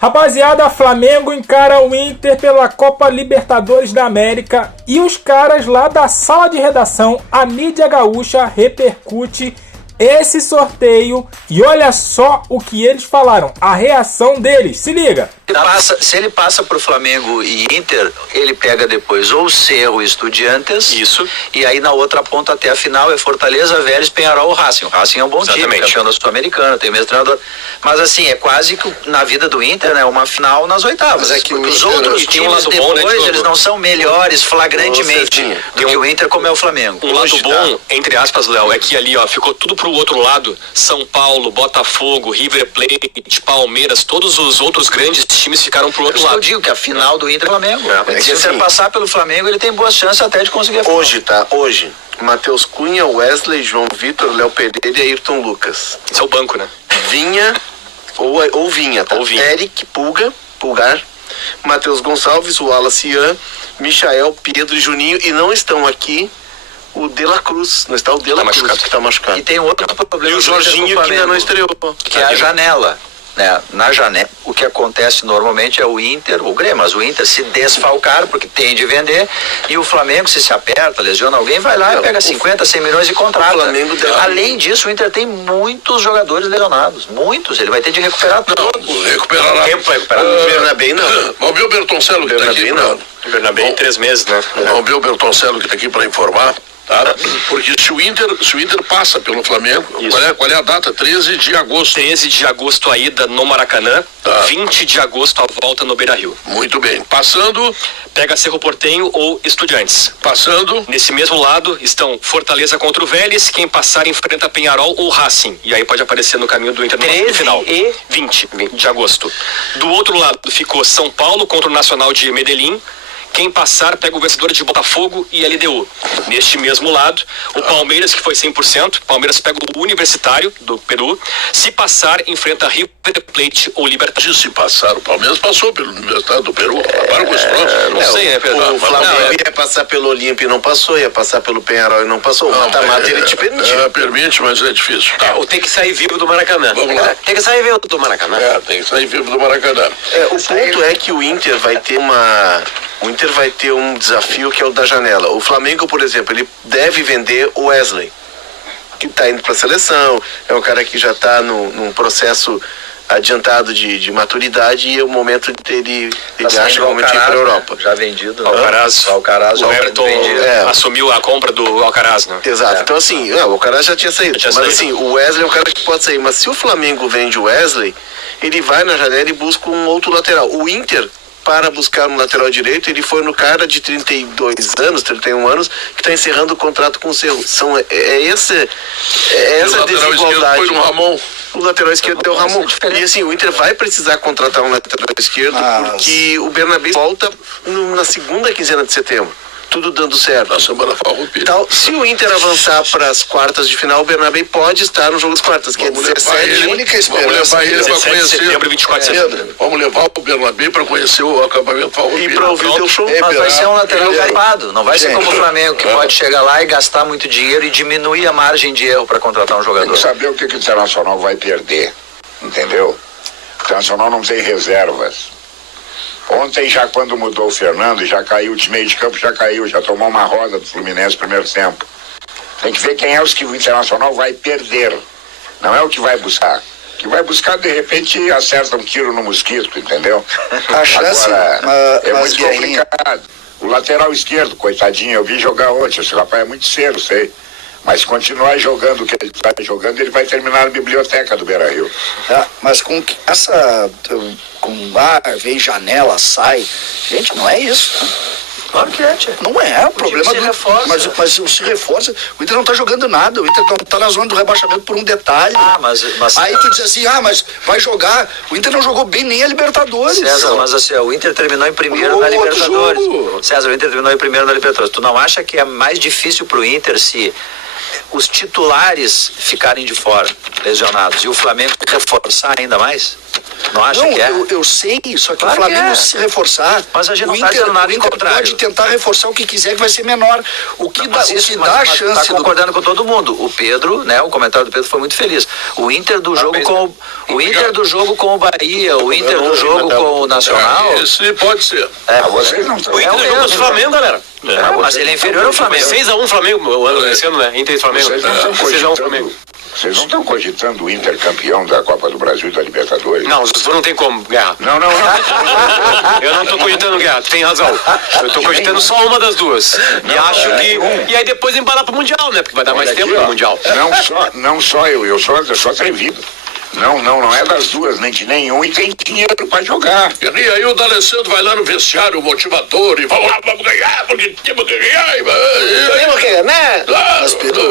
Rapaziada, Flamengo encara o Inter pela Copa Libertadores da América e os caras lá da sala de redação, a mídia gaúcha, repercute esse sorteio e olha só o que eles falaram, a reação deles, se liga. Se ele passa pro Flamengo e Inter, ele pega depois ou Cerro e Estudiantes. Isso. E aí na outra ponta até a final é Fortaleza, Vélez, Penharol ou Racing. O Racing é um bom time, campeão da Sul-Americana, tem mesmo treinador. Mas assim, é quase que na vida do Inter, né, uma final nas oitavas. É que os outros times depois, bom, né, eles não são melhores flagrantemente do que o Inter, como é o Flamengo. Um lado bom, entre aspas, Léo, é que ali, ó, ficou tudo pro outro lado. São Paulo, Botafogo, River Plate, Palmeiras, todos os outros grandes times ficaram pro outro lado. Eu digo que a final do Inter é o Flamengo. Se ele passar pelo Flamengo, ele tem boas chances até de conseguir a final. Hoje, Matheus Cunha, Wesley, João Vitor, Léo Pereira e Ayrton Lucas. Esse é o banco, né? Vinha, ou Vinha, tá? Eric, Pulgar, Matheus Gonçalves, Wallace Ian, Michael, Pedro e Juninho, e não estão aqui o De La Cruz, não está o De La Cruz, que está machucado. E tem outro problema. E o Jorginho que ainda não estreou. Que é a janela. Né? Na janela, o que acontece normalmente é o Inter, o Grêmio, mas o Inter se desfalcar, porque tem de vender, e o Flamengo, se aperta, lesiona alguém, vai lá e pega 50, 100 milhões e contrata. Além disso, o Inter tem muitos jogadores lesionados, muitos, ele vai ter de recuperar todos. Recuperar lá. O Bernabé não. Vamos ver o Bertoncello que está aqui. O Bernabé em 3 meses, né? Vamos ver o Bertoncello que está aqui para informar. Tá? Porque se o Inter passa pelo Flamengo, qual é a data? 13 de agosto. 13 de agosto a ida no Maracanã, 20 de agosto a volta no Beira-Rio. Muito bem. Passando, pega Cerro Porteño ou Estudiantes. Passando, nesse mesmo lado estão Fortaleza contra o Vélez, quem passar enfrenta Penharol ou Racing. E aí pode aparecer no caminho do Inter no final. 20 de agosto. Do outro lado ficou São Paulo contra o Nacional de Medellín. Quem passar pega o vencedor de Botafogo e LDU. Neste mesmo lado, o Palmeiras, que foi 100%, Palmeiras pega o Universitário do Peru. Se passar, enfrenta River Plate ou Libertad. Se passar, o Palmeiras passou pelo Universitário do Peru. Para com esse próximo. Não sei, né, Pedro? O Flamengo ia passar pelo Olímpia e não passou, ia passar pelo Penharol e não passou. O mata-mata ele te permite. Permite, mas é difícil. Ou tem que sair vivo do Maracanã. Vamos lá. Tem que sair vivo do Maracanã. Tem que sair vivo do Maracanã. O ponto é que o Inter vai ter um desafio que é o da janela. O Flamengo, por exemplo, ele deve vender o Wesley, que está indo para a seleção, é um cara que já está num processo adiantado de maturidade e é o momento ele acha que é o momento de ir para a Europa. Já vendido. Alcaraz, o Everton assumiu a compra do Alcaraz, né? Exato. Então assim, o Alcaraz já tinha saído. Assim, o Wesley é um cara que pode sair. Mas se o Flamengo vende o Wesley, ele vai na janela e busca um outro lateral. O Inter, para buscar um lateral direito, ele foi no cara de 32 anos, 31 anos, que está encerrando o contrato com o Cerro. Essa desigualdade. Foi no Ramon. O lateral esquerdo é o Ramon. E assim, o Inter vai precisar contratar um lateral esquerdo, porque o Bernabé volta na segunda quinzena de setembro. Tudo dando certo. Na semana então, se o Inter avançar para as quartas de final, o Bernabé pode estar no jogo das quartas, que é 17. Única esperança. Vamos levar ele para conhecer. Setembro, 24 de setembro. Vamos levar o Bernabé para conhecer o acampamento Farroupilha. E para ouvir o teu show. Mas vai ser um lateral capado. Não vai ser como o Flamengo, que pode chegar lá e gastar muito dinheiro e diminuir a margem de erro para contratar um jogador. Tem que saber o que o Internacional vai perder. Entendeu? O Internacional não tem reservas. Ontem, já quando mudou o Fernando, já caiu, o time meio de campo já caiu, já tomou uma roda do Fluminense no primeiro tempo. Tem que ver quem é os que o Internacional vai perder. Não é o que vai buscar. O que vai buscar, de repente, acerta um tiro no mosquito, entendeu? A chance, agora, é muito complicado. O lateral esquerdo, coitadinho, eu vi jogar ontem. Esse rapaz é muito cedo, sei. Mas se continuar jogando o que ele está jogando, ele vai terminar na biblioteca do Beira-Rio. Mas com essa... vem janela, sai... Gente, não é isso. Claro que é, tia. Não é, o problema do... reforça. Mas se reforça. O Inter não tá jogando nada. O Inter não tá na zona do rebaixamento por um detalhe. Mas aí tu diz assim, mas vai jogar. O Inter não jogou bem nem a Libertadores. César, mas assim, o Inter terminou em primeiro na Libertadores. César, o Inter terminou em primeiro na Libertadores. Tu não acha que é mais difícil pro Inter se os titulares ficarem de fora, lesionados, e o Flamengo reforçar ainda mais? Não acha Não, que é? eu sei, só que Claro o Flamengo que é. se reforçar, Mas a gente não o tá Inter, dizendo nada o em Inter contrário. pode tentar reforçar o que quiser, que vai ser menor. O que dá, a chance tá concordando com todo mundo. O Pedro, né, o comentário do Pedro foi muito feliz. O Inter do jogo com o Inter do jogo com o Bahia, o Inter do jogo com o Nacional. Esse pode ser. Vocês não estão. O Inter jogou contra o Flamengo, galera. Mas ele é inferior ao Flamengo. 6x1 Flamengo, esse ano, né? Inter e Flamengo. Vocês não estão 6x1 Flamengo. cogitando. Vocês não estão cogitando o Inter campeão da Copa do Brasil e da Libertadores? Não, não tem como, Guerra. Não. Eu não tô cogitando, Guerra, tu tem razão. Eu tô cogitando só uma das duas. E acho que. E aí depois embalar pro Mundial, né? Porque vai dar mais tempo pro Mundial. Não só eu sou atrevido. Não é das duas, nem de nenhum, e tem dinheiro pra jogar. E aí o D'Alessandro vai lá no vestiário, o motivador, e vamos lá, vamos ganhar, porque temos que ganhar. né? Mas Pedro,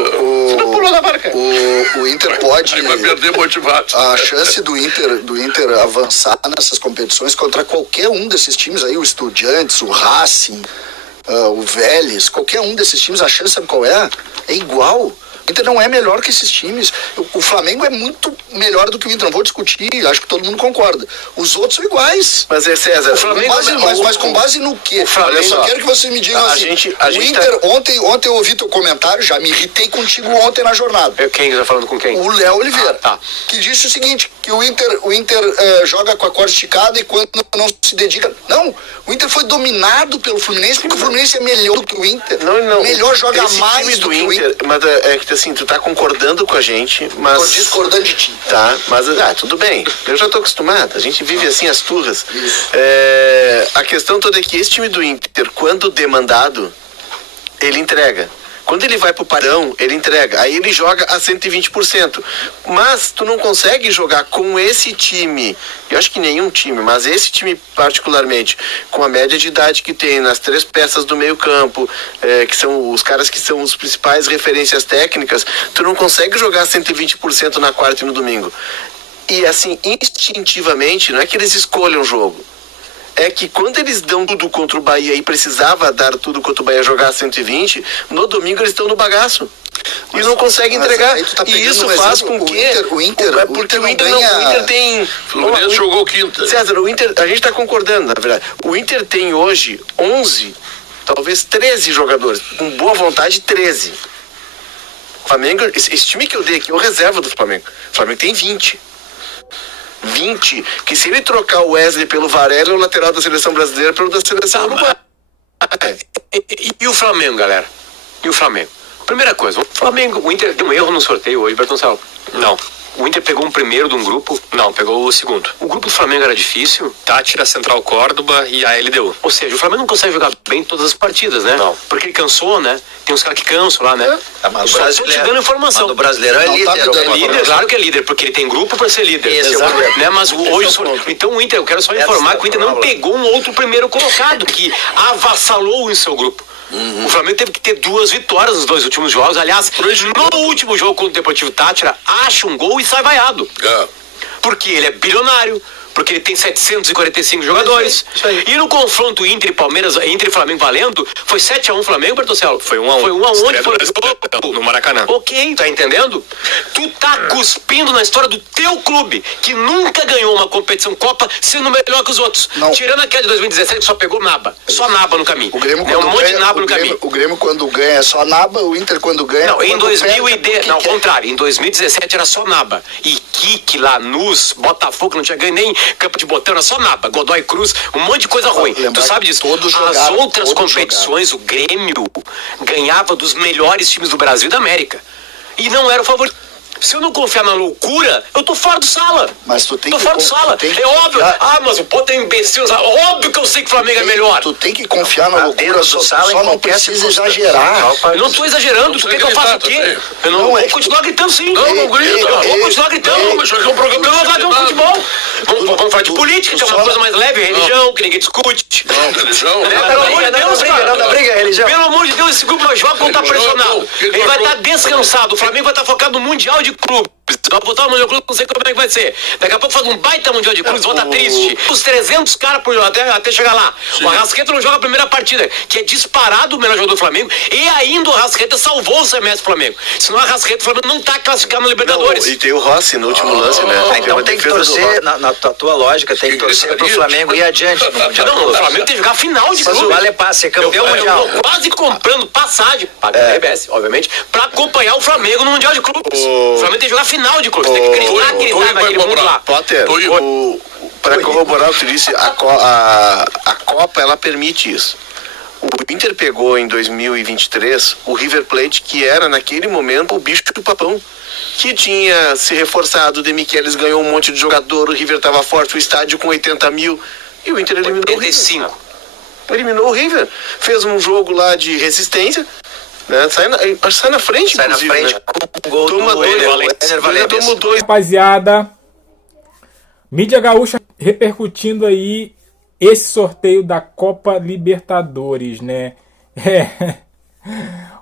Você não pulou da barca. o Inter pode. Aí vai perder motivado. A chance do Inter avançar nessas competições contra qualquer um desses times aí, o Estudiantes, o Racing, o Vélez, qualquer um desses times, a chance sabe qual é? É igual. O Inter não é melhor que esses times. O Flamengo é muito melhor do que o Inter. Não vou discutir, acho que todo mundo concorda. Os outros são iguais. Mas é César, Mas com base no quê? Flamengo, Eu só quero que você me diga assim. O Inter, ontem eu ouvi teu comentário, já me irritei contigo ontem na jornada. Quem tá falando com quem? O Léo Oliveira, tá. que disse o seguinte, que o Inter joga com a corda esticada e quando não se dedica... Não, o Inter foi dominado pelo Fluminense, porque o Fluminense é melhor do que o Inter. Não. Melhor, joga esse mais time do que o Inter. Mas é que assim, tu tá concordando com a gente, mas... Tô discordando de ti. Tá, mas tudo bem. Eu já tô acostumado. A gente vive assim as turras. A questão toda é que esse time do Inter, quando demandado, ele entrega. Quando ele vai pro parão, ele entrega. Aí ele joga a 120%. Mas tu não consegue jogar com esse time, eu acho que nenhum time, mas esse time particularmente, com a média de idade que tem, nas 3 peças do meio campo, que são os caras que são os principais referências técnicas, tu não consegue jogar 120% na quarta e no domingo. E assim, instintivamente, não é que eles escolham o jogo. É que quando eles dão tudo contra o Bahia e precisava dar tudo contra o Bahia jogar 120, no domingo eles estão no bagaço. E não conseguem entregar. E isso faz com que... O Inter tem... Fluminense jogou quinta. César, o Inter... A gente está concordando, na verdade. O Inter tem hoje 11, talvez 13 jogadores. Com boa vontade, 13. O Flamengo... Esse time que eu dei aqui é o reserva do Flamengo. O Flamengo tem 20, que se ele trocar o Wesley pelo Varela, é o lateral da seleção brasileira pelo da seleção uruguaia. E o Flamengo, galera? E o Flamengo? Primeira coisa, o Inter deu um erro no sorteio hoje, Bertoncello. Não. O Inter pegou um primeiro de um grupo? Não, pegou o segundo. O grupo do Flamengo era difícil. Tátira, Central Córdoba e a LDU. Ou seja, o Flamengo não consegue jogar bem todas as partidas, né? Não. Porque ele cansou, né? Tem uns caras que cansam lá, né? Mas só tô te dando informação. Mas o brasileiro é líder. Líder, claro que é líder, porque ele tem grupo para ser líder. Esse é o problema. Né? Mas hoje... Então o Inter, eu quero só informar que o Inter não pegou um outro primeiro colocado, que avassalou em seu grupo. O Flamengo teve que ter 2 vitórias nos 2 últimos jogos. Aliás, no último jogo contra o Deportivo Tátira, acha um gol e sai vaiado. Porque ele é bilionário, porque ele tem 745 jogadores. Isso aí. E no confronto Inter e Palmeiras, Inter e Flamengo valendo, foi 7x1 Flamengo, Bertoncello? Foi 1x1. Foi 1x1 onde foi o jogo? No Maracanã. Ok, tá entendendo? Tu tá cuspindo na história do teu clube, que nunca ganhou uma competição Copa sendo melhor que os outros. Não. Tirando aquela de 2017 que só pegou naba. Só naba no caminho. O Grêmio, um monte de naba no caminho. O Grêmio quando ganha é só naba, o Inter quando ganha... Não, em 2010, não, ao é? contrário, em 2017 era só naba. E Kik, Lanús, Botafogo, não tinha ganho nem Campo de Botão, era só naba. Godoy Cruz, um monte de coisa ruim. Tu sabe disso? As outras competições, o Grêmio ganhava dos melhores times do Brasil e da América. E não era o favorito. Se eu não confiar na loucura, eu tô fora do sala. Mas tu tem tô fora do sala. É óbvio. Mas o Pô tem imbecil. Óbvio que eu sei que o Flamengo é melhor. Tu tem que confiar na loucura, só não precisa exagerar. Eu não tô exagerando. Tu quer que eu faça o quê? Eu não vou continuar gritando sim. Não grita. Eu vou continuar gritando. Mas isso aqui é um programa Então nós vamos falar de futebol. Vamos falar de política, que é uma coisa mais leve. Religião, que ninguém discute. Religião. Pelo amor de Deus, cara. Não briga, religião. Pelo amor de Deus, esse grupo vai jogar quando tá pressionado. Ele vai estar descansado. O Flamengo vai estar focado no Mundial de Clubes. Vai botar o Mundial de Clubes, não sei como é que vai ser. Daqui a pouco faz um baita Mundial de Clubes, vão estar triste. Os 300 caras até chegar lá. Sim. O Arrascaeta não joga a primeira partida, que é disparado o melhor jogador do Flamengo, e ainda o Arrascaeta salvou o semestre do Flamengo. Senão o Arrascaeta, o Flamengo não tá classificado na Libertadores. Não, e tem o Rossi no último lance, né? Então tem que torcer, na tua lógica, tem que torcer pro Flamengo ir adiante no Mundial. Não, o Flamengo tem que jogar a final de clubes. Mas o Vale Passe é campeão mundial. Eu tô quase comprando passagem, paga a RBS, obviamente, pra acompanhar o Flamengo no Mundial de Clubes. O Flamengo tem que jogar a final de clubes, tem que acreditar naquele mundo lá. Potter, para corroborar o que tu disse, a Copa, ela permite isso. O Inter pegou em 2023 o River Plate, que era naquele momento o bicho do papão, que tinha se reforçado, o De Michelis ganhou um monte de jogador, o River estava forte, o estádio com 80 mil, e o Inter eliminou 85. o River. Eliminou o River, fez um jogo lá de resistência, né? Sai na frente, sai inclusive, na frente, né? com o gol do Ener Valencia. Rapaziada, mídia gaúcha repercutindo aí esse sorteio da Copa Libertadores, né?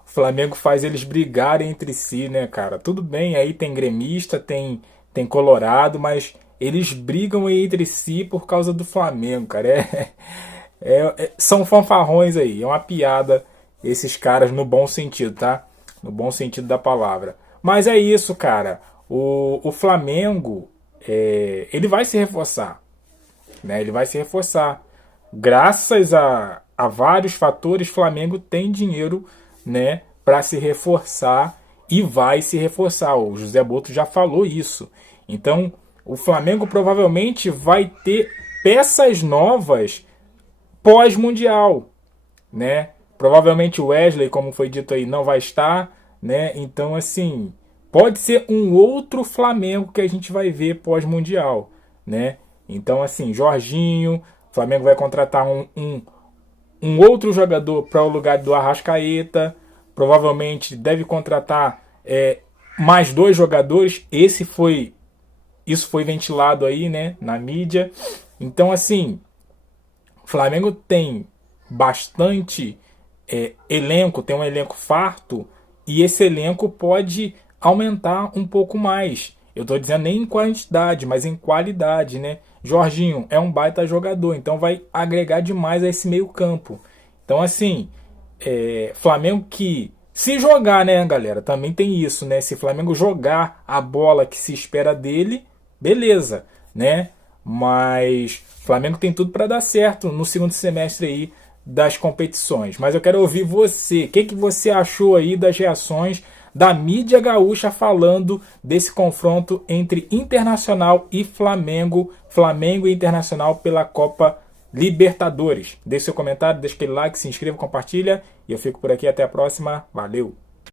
O Flamengo faz eles brigarem entre si, né, cara? Tudo bem, aí tem gremista, tem colorado, mas eles brigam aí entre si por causa do Flamengo, cara. São fanfarrões aí, é uma piada esses caras no bom sentido, tá? No bom sentido da palavra. Mas é isso, cara. O Flamengo, ele vai se reforçar, né? Ele vai se reforçar. Graças a vários fatores, o Flamengo tem dinheiro, né, para se reforçar e vai se reforçar. O José Boto já falou isso. Então, o Flamengo provavelmente vai ter peças novas pós-mundial, né? Provavelmente o Wesley, como foi dito aí, não vai estar, né? Então, assim, pode ser um outro Flamengo que a gente vai ver pós-mundial, né? Então, assim, Jorginho, o Flamengo vai contratar um outro jogador para o lugar do Arrascaeta, provavelmente deve contratar mais 2 jogadores, isso foi ventilado aí, né, na mídia. Então, assim, o Flamengo tem bastante elenco, tem um elenco farto, e esse elenco pode aumentar um pouco mais. Eu estou dizendo nem em quantidade, mas em qualidade, né? Jorginho é um baita jogador, então vai agregar demais a esse meio campo. Então, assim, Flamengo que se jogar, né, galera, também tem isso, né? Se Flamengo jogar a bola que se espera dele, beleza, né? Mas Flamengo tem tudo para dar certo no segundo semestre aí das competições. Mas eu quero ouvir você. O que você achou aí das reações da mídia gaúcha falando desse confronto entre Internacional e Flamengo, Flamengo e Internacional pela Copa Libertadores? Deixe seu comentário, deixe aquele like, se inscreva, compartilha, e eu fico por aqui, até a próxima, valeu!